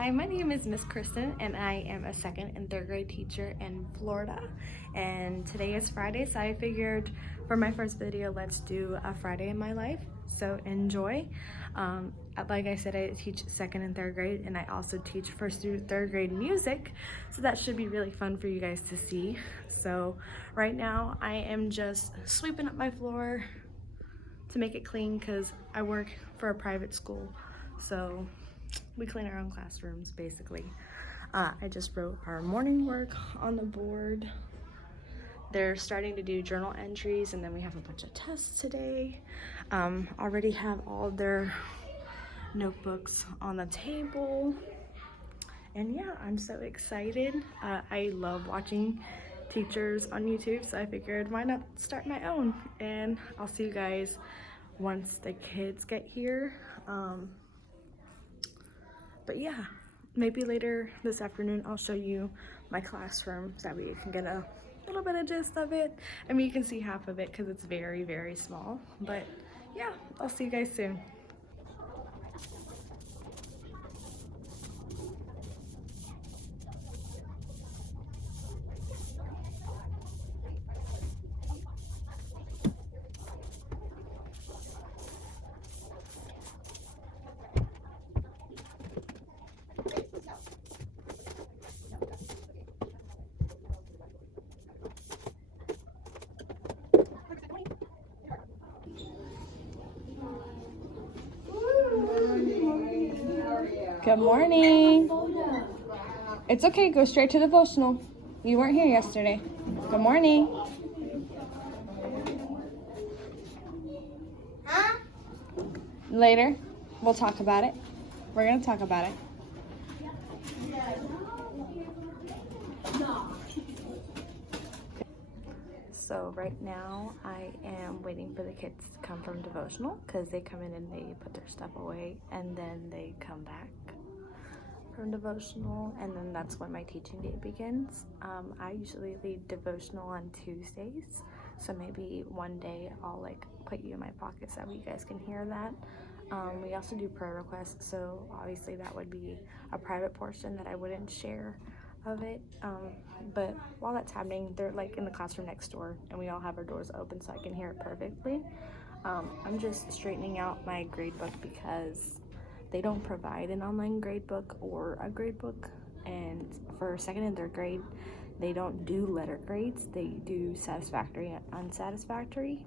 Hi, my name is Miss Kristen and I am a second and third grade teacher in Florida. And today is Friday, so I figured for my first video, let's do a Friday in my life. So enjoy. Like I said, I teach second and third grade, and I also teach first through third grade music. So that should be really fun for you guys to see. So right now I am just sweeping up my floor to make it clean because I work for a private school. So we clean our own classrooms basically. I just wrote our morning work on the board. They're starting to do journal entries, and then we have a bunch of tests today. Already have all of their notebooks on the table. And yeah, I'm so excited. I love watching teachers on YouTube, so I figured why not start my own. And I'll see you guys once the kids get here. But yeah, maybe later this afternoon I'll show you my classroom so that way you can get a little bit of gist of it. I mean, you can see half of it because it's very, very small. But yeah, I'll see you guys soon. Good morning. It's okay, go straight to devotional. You weren't here yesterday. Good morning. Later, we'll talk about it. We're gonna talk about it. So right now I am waiting for the kids to come from devotional because they come in and they put their stuff away and then they come back from devotional, and then that's when my teaching day begins. I usually lead devotional on Tuesdays, so maybe one day I'll like put you in my pocket so that you guys can hear that. We also do prayer requests, so obviously that would be a private portion that I wouldn't share of it, but while that's happening, they're like in the classroom next door and we all have our doors open so I can hear it perfectly. I'm just straightening out my grade book because they don't provide an online grade book or a grade book, and for second and third grade they don't do letter grades, they do satisfactory and unsatisfactory.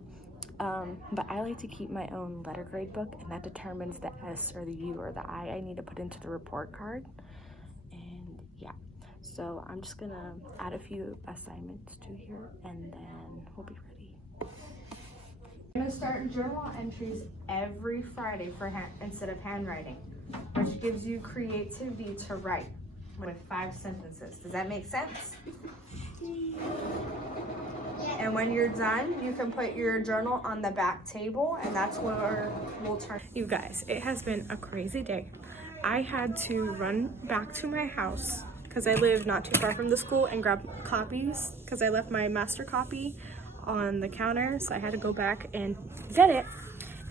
But I like to keep my own letter grade book, and that determines the S or the U or the I need to put into the report card. And yeah, so I'm just gonna add a few assignments to here and then we'll be ready. I'm gonna start journal entries every Friday for instead of handwriting, which gives you creativity to write with 5 sentences. Does that make sense? And when you're done, you can put your journal on the back table, and that's where we'll turn. You guys, it has been a crazy day. I had to run back to my house because I live not too far from the school and grab copies because I left my master copy on the counter, so I had to go back and get it.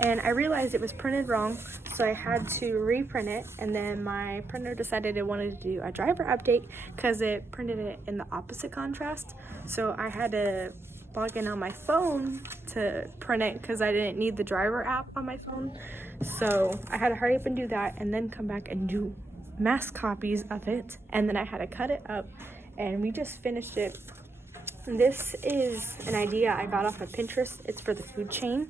And I realized it was printed wrong, so I had to reprint it, and then my printer decided it wanted to do a driver update because it printed it in the opposite contrast. So I had to log in on my phone to print it because I didn't need the driver app on my phone. So I had to hurry up and do that and then come back and do mass copies of it, and then I had to cut it up, and we just finished it. This is an idea I got off of Pinterest. It's for the food chain.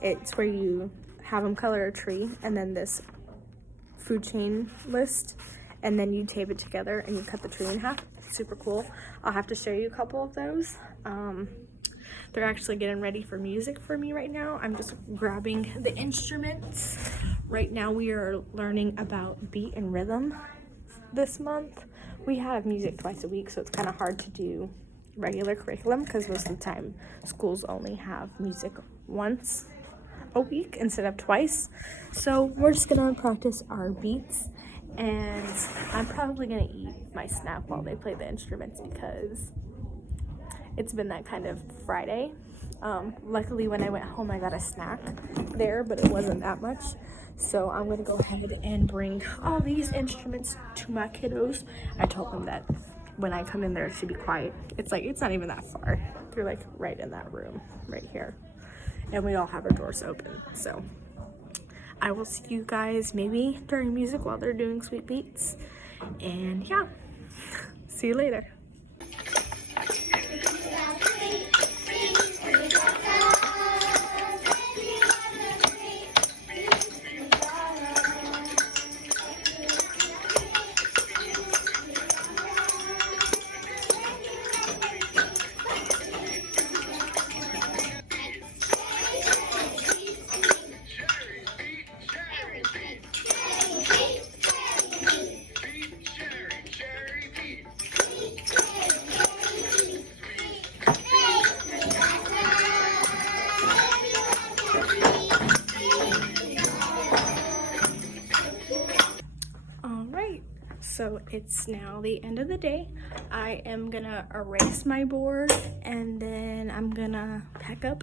It's where you have them color a tree and then this food chain list, and then you tape it together and you cut the tree in half. It's super cool. I'll have to show you a couple of those. They're actually getting ready for music for me right now. I'm just grabbing the instruments. Right now we are learning about beat and rhythm this month. We have music twice a week, so it's kind of hard to do regular curriculum because most of the time schools only have music once a week instead of twice. So we're just gonna practice our beats, and I'm probably gonna eat my snack while they play the instruments because it's been that kind of Friday. Luckily when I went home I got a snack there, but it wasn't that much, So I'm gonna go ahead and bring all these instruments to my kiddos. I told them that when I come in there, it should be quiet. It's like, it's not even that far. They're like right in that room right here. And we all have our doors open. So I will see you guys maybe during music while they're doing Sweet Beats. And yeah, see you later. So it's now the end of the day. I am gonna erase my board and then I'm gonna pack up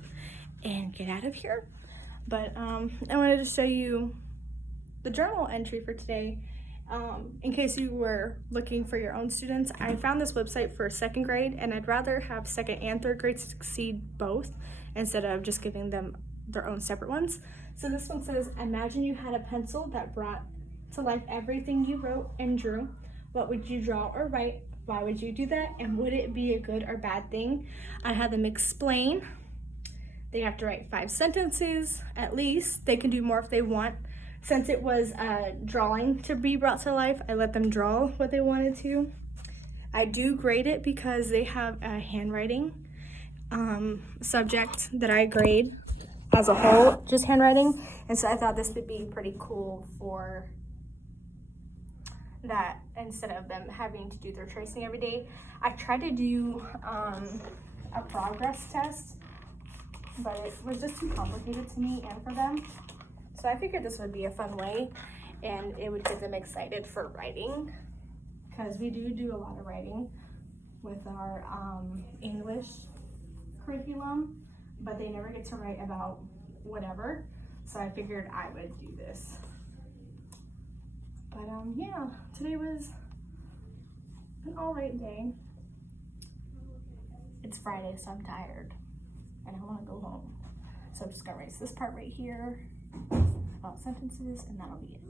and get out of here. But I wanted to show you the journal entry for today. In case you were looking for your own students, I found this website for 2nd grade, and I'd rather have 2nd and 3rd grade succeed both instead of just giving them their own separate ones. So this one says, imagine you had a pencil that brought to life everything you wrote and drew. What would you draw or write? Why would you do that? And would it be a good or bad thing? I had them explain. They have to write 5 sentences at least. They can do more if they want. Since it was drawing to be brought to life, I let them draw what they wanted to. I do grade it because they have a handwriting subject that I grade as a whole, just handwriting. And so I thought this would be pretty cool for that instead of them having to do their tracing every day. I tried to do a progress test, but it was just too complicated to me and for them. So I figured this would be a fun way and it would get them excited for writing, because we do a lot of writing with our English curriculum, but they never get to write about whatever. So I figured I would do this. But yeah, today was an alright day. It's Friday, so I'm tired and I want to go home. So I'm just gonna erase this part right here, about sentences, and that'll be it.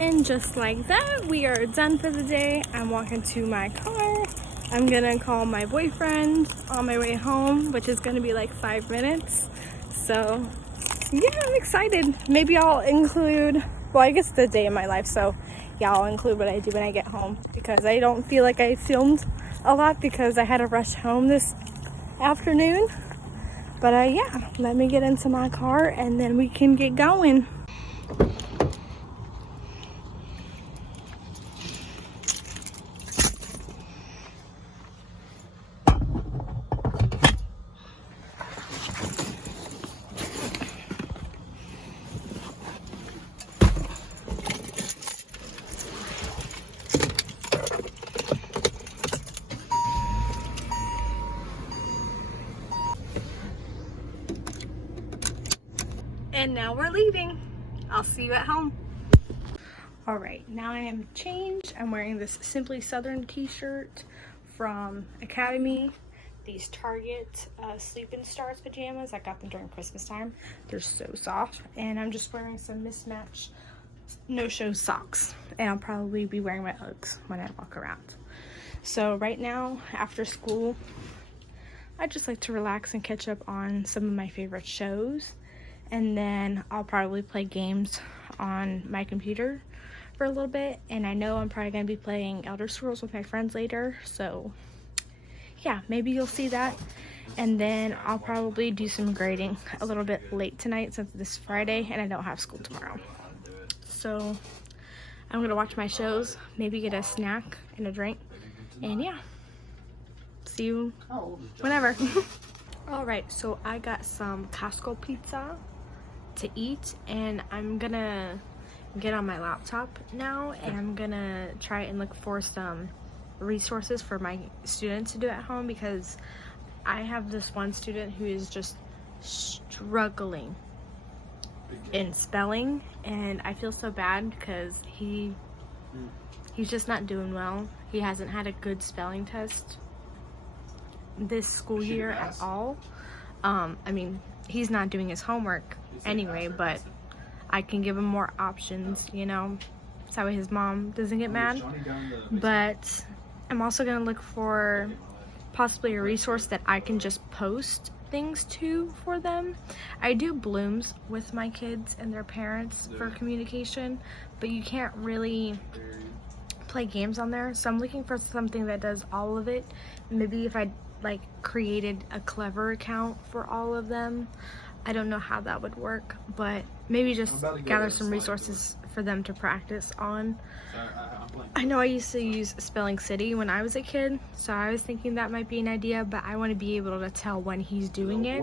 And just like that, we are done for the day. I'm walking to my car. I'm gonna call my boyfriend on my way home, which is gonna be like 5 minutes. So yeah, I'm excited. Maybe I'll include, well, I guess the day in my life, so yeah, I'll include what I do when I get home, because I don't feel like I filmed a lot because I had to rush home this afternoon. But yeah, let me get into my car and then we can get going. And now we're leaving. I'll see you at home. All right, now I am changed. I'm wearing this Simply Southern t-shirt from Academy. These Target Sleep in Stars pajamas. I got them during Christmas time. They're so soft. And I'm just wearing some mismatched no-show socks. And I'll probably be wearing my Uggs when I walk around. So right now, after school, I just like to relax and catch up on some of my favorite shows. And then I'll probably play games on my computer for a little bit. And I know I'm probably going to be playing Elder Scrolls with my friends later. So yeah, maybe you'll see that. And then I'll probably do some grading a little bit late tonight since this is Friday and I don't have school tomorrow. So I'm going to watch my shows, maybe get a snack and a drink. And yeah, see you whenever. All right, so I got some Costco pizza to eat, and I'm gonna get on my laptop now and I'm gonna try and look for some resources for my students to do at home, because I have this one student who is just struggling in spelling, and I feel so bad because he's just not doing well. He hasn't had a good spelling test this school year at all. I mean, he's not doing his homework anyway, but I can give him more options, you know, so that way his mom doesn't get mad. But I'm also gonna look for possibly a resource that I can just post things to for them. I do blooms with my kids and their parents for communication, but you can't really play games on there, so I'm looking for something that does all of it. Maybe if I like created a Clever account for all of them. I don't know how that would work, but maybe just gather some resources for them to practice on. I know I used to use Spelling City when I was a kid, so I was thinking that might be an idea, but I want to be able to tell when he's doing it,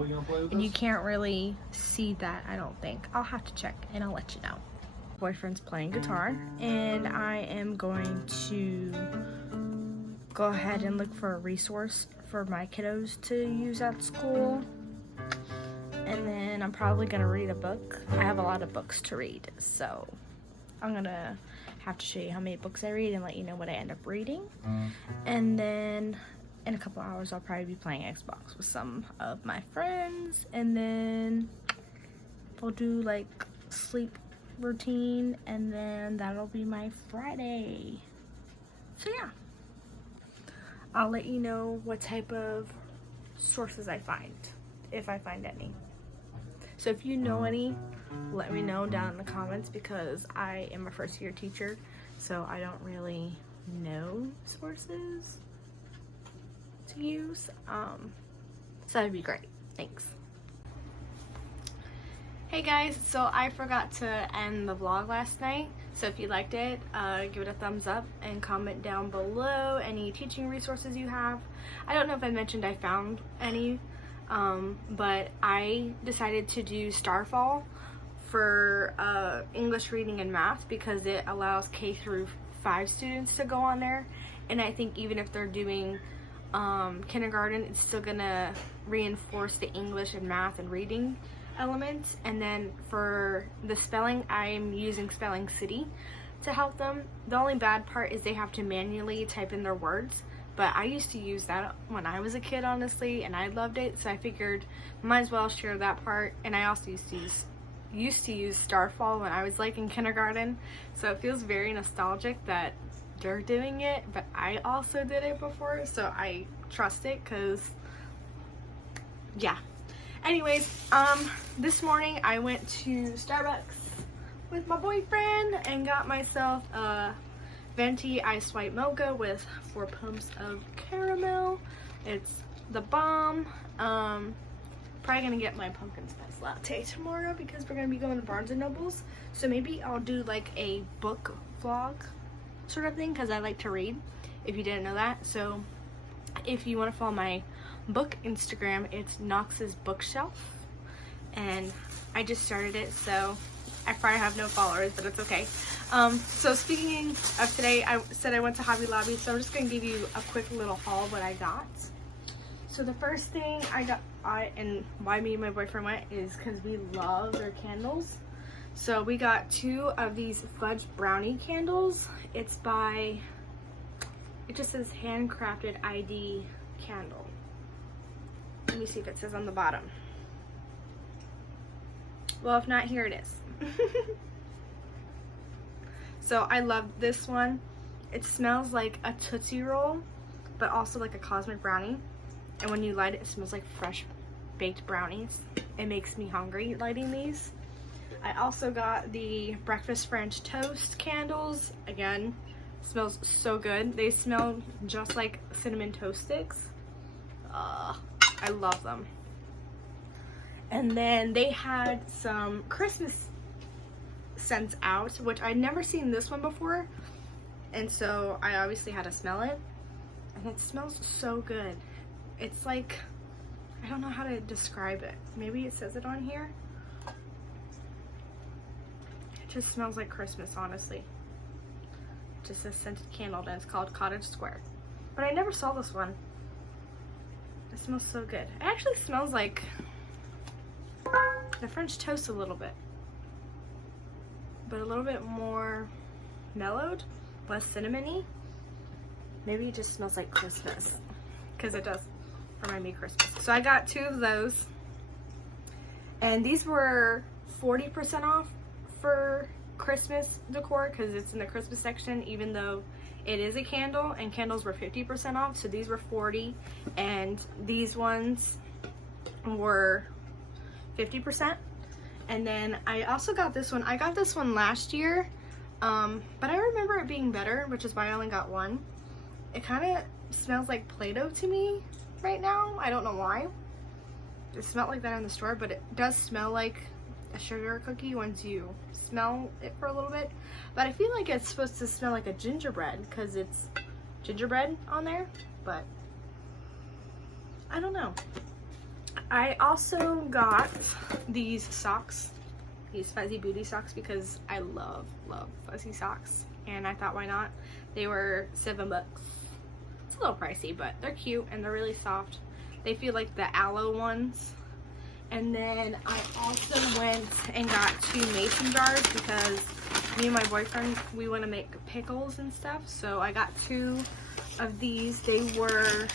and you can't really see that, I don't think. I'll have to check and I'll let you know. Boyfriend's playing guitar, and I am going to go ahead and look for a resource for my kiddos to use at school. And then I'm probably gonna read a book. I have a lot of books to read, so I'm gonna have to show you how many books I read and let you know what I end up reading. And then in a couple hours I'll probably be playing Xbox with some of my friends, and then we'll do like sleep routine, and then that'll be my Friday. So yeah, I'll let you know what type of sources I find, if I find any. So if you know any, let me know down in the comments, because I am a first year teacher, so I don't really know sources to use. So that'd be great. Thanks. Hey guys, so I forgot to end the vlog last night, so if you liked it, give it a thumbs up and comment down below any teaching resources you have. I don't know if I mentioned I found any, but I decided to do Starfall for English reading and math because it allows K through 5 students to go on there, and I think even if they're doing kindergarten, it's still gonna reinforce the English and math and reading elements. And then for the spelling, I'm using Spelling City to help them. The only bad part is they have to manually type in their words, but I used to use that when I was a kid, honestly, and I loved it, so I figured might as well share that part. And I also used to use Starfall when I was like in kindergarten, so it feels very nostalgic that they're doing it, but I also did it before, so I trust it, because yeah. Anyways, this morning I went to Starbucks with my boyfriend and got myself a venti ice white mocha with 4 pumps of caramel. It's the bomb. Probably gonna get my pumpkin spice latte tomorrow because we're gonna be going to Barnes & Noble's. So maybe I'll do like a book vlog sort of thing, because I like to read, if you didn't know that. So if you want to follow my book Instagram, it's Knox's Bookshelf, and I just started it, so I probably have no followers, but it's okay. So speaking of today, I said I went to Hobby Lobby, so I'm just gonna give you a quick little haul of what I got. So the first thing I got, and why me and my boyfriend went, is because we love their candles. So we got 2 of these fudge brownie candles. It just says handcrafted ID candle. Let me see if it says on the bottom. Well, if not, here it is. So I love this one. It smells like a Tootsie Roll, but also like a cosmic brownie. And when you light it, it smells like fresh baked brownies. It makes me hungry lighting these. I also got the breakfast French toast candles. Again, smells so good. They smell just like cinnamon toast sticks. I love them. And then they had some Christmas scents out, which I'd never seen this one before, and so I obviously had to smell it, and it smells so good. It's like, I don't know how to describe it. Maybe it says it on here. It just smells like Christmas, honestly. Just a scented candle, and it's called Cottage Square. But I never saw this one. It smells so good. It actually smells like the French toast a little bit, but a little bit more mellowed, less cinnamony. Maybe it just smells like Christmas, because it does remind me of Christmas. So I got 2 of those, and these were 40% off for Christmas decor because it's in the Christmas section, even though it is a candle, and candles were 50% off. So these were 40, and these ones were 50%. And then I also got this one. I got this one last year, but I remember it being better, which is why I only got 1. It kind of smells like Play-Doh to me right now. I don't know why. It smelled like that in the store, but it does smell like a sugar cookie once you smell it for a little bit. But I feel like it's supposed to smell like a gingerbread because it's gingerbread on there, but I don't know. I also got these socks, these fuzzy booty socks, because I love fuzzy socks, and I thought, why not? They were $7. It's a little pricey, but they're cute and they're really soft. They feel like the aloe ones. And then I also went and got 2 mason jars because me and my boyfriend, we want to make pickles and stuff. So I got 2 of these. They were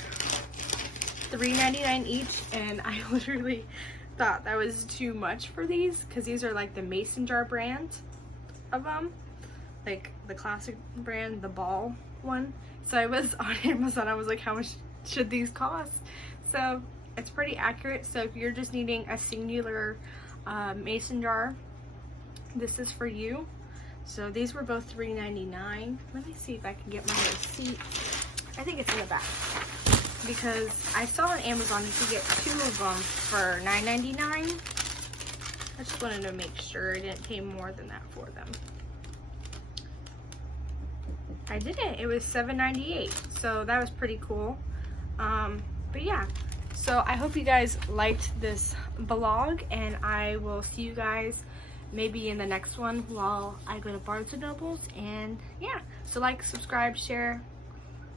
$3.99 each, and I literally thought that was too much for these because these are like the mason jar brand of them, like the classic brand, the ball one. So I was on Amazon, I was like, how much should these cost? So it's pretty accurate. So if you're just needing a singular mason jar, this is for you. So these were both $3.99. Let me see if I can get my receipt. I think it's in the back, because I saw on Amazon you could get 2 of them for $9.99. I just wanted to make sure I didn't pay more than that for them. I didn't. It was $7.98, so that was pretty cool. But yeah, so I hope you guys liked this vlog, and I will see you guys maybe in the next one while I go to Barnes & Nobles. And yeah, so like, subscribe, share,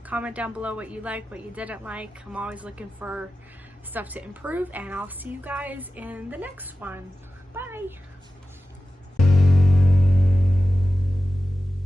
comment down below what you like, what you didn't like. I'm always looking for stuff to improve, and I'll see you guys in the next one. Bye.